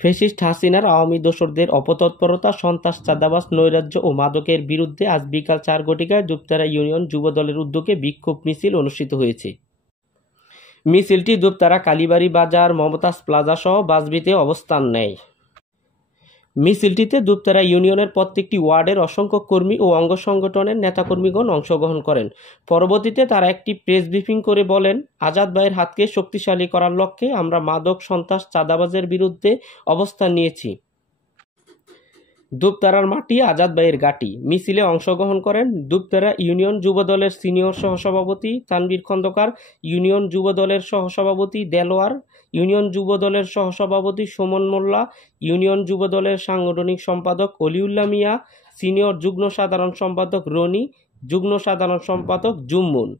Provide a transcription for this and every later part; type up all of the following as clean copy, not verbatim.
Fascist হাসিনার আওয়ামী দোসরদের অপতৎপরতা, সন্ত্রাস, চাঁদাবাজ, নৈরাজ্য ও মাদকের বিরুদ্ধে আজ বিকাল ৪ ঘটিকায় দুপতারা ইউনিয়ন যুবদলের উদ্যোগে বিক্ষোভ মিছিল অনুষ্ঠিত হয়েছে। মিছিলটি দুপতারা কালীবাড়ি বাজার, মমতাজ প্লাজা সহ বাসবিতে অবস্থান নেয়। মিছিলটিতে দুপতারা ইউনিয়নের প্রত্যেকটি ওয়ার্ডের অসংখ্য কর্মী ও অঙ্গ সংগঠনের নেতাকর্মীগণ অংশগ্রহণ করেন। পরবর্তীতে তারা একটি প্রেস ব্রিফিং করে বলেন, আজাদ ভাইয়ের হাতকে শক্তিশালী করার লক্ষ্যে আমরা মাদক, সন্ত্রাস, চাঁদাবাজের বিরুদ্ধে অবস্থান নিয়েছি। দুপতারার মাটি আজাদ ভাইয়ের ঘাঁটি। মিছিলে অংশগ্রহণ করেন দুপতারা ইউনিয়ন যুবদলের সিনিয়র সহসভাপতি তানভীর খন্দকার, ইউনিয়ন যুবদলের সহসভাপতি দেলোয়ার, ইউনিয়ন যুবদলের সহসভাপতি সুমন মোল্লা, ইউনিয়ন যুবদলের সাংগঠনিক সম্পাদক অলিউল্লাহ মিয়া, সিনিয়র যুগ্ম সাধারণ সম্পাদক রনি, যুগ্ম সাধারণ সম্পাদক জুম্মুন।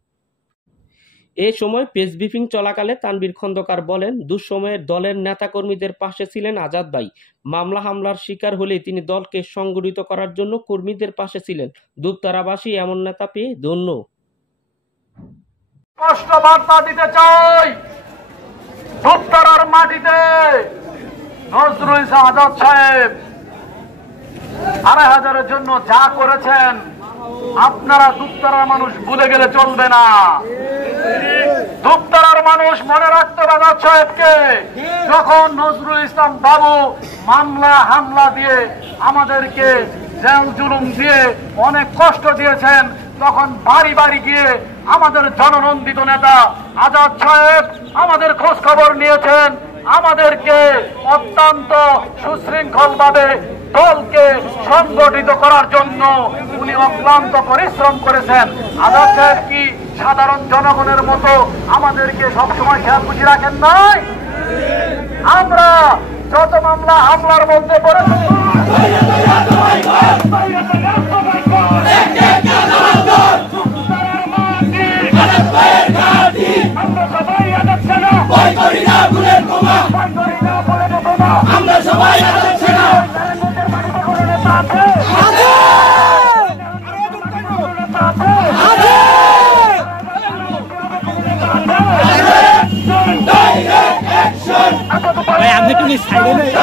এ সময় প্রেস ব্রিফিং চলাকালে তানভীর খন্দকার বলেন, দুঃসময়ের দলের নেতাকর্মীদের পাশে ছিলেন আজাদ ভাই। মামলা হামলার শিকার হলে তিনি দলকে সংগঠিত করার জন্য কর্মীদের পাশে ছিলেন। দুপতারাবাসী এমন নেতা পেয়ে ধন্য। স্পষ্ট বার্তা দিতে চাই, দুপতারার মাটিতে নজরুল ইসলাম আজাদ সাহেব ২,৫০০-এর জন্য যা করেছেন আপনারা দুপতারার মানুষ ভুলে গেলে চলবে না। দুপতারার মানুষ মনে রাখতে হবে আজাদ সাহেবকে। যখন নজরুল ইসলাম বাবু মামলা হামলা দিয়ে আমাদেরকে জেল জুলুম দিয়ে অনেক কষ্ট দিয়েছেন, তখন বাড়ি বাড়ি গিয়ে আমাদের জননন্দিত নেতা আজাদ সাহেব আমাদের খোঁজ খবর নিয়েছেন, আমাদেরকে অত্যন্ত সুশৃঙ্খল ভাবে দলকে সংগঠিত করার জন্য উনি অক্লান্ত পরিশ্রম করেছেন। আজাদ সাহেব কি সাধারণ জনগণের মতো আমাদেরকে সবসময় খেয়াল বুঝি রাখেন নাই? আমরা যত মামলা হামলার মধ্যে পড়েছি আমরা সবাই আপনি তুমি ছাড়ি নাই।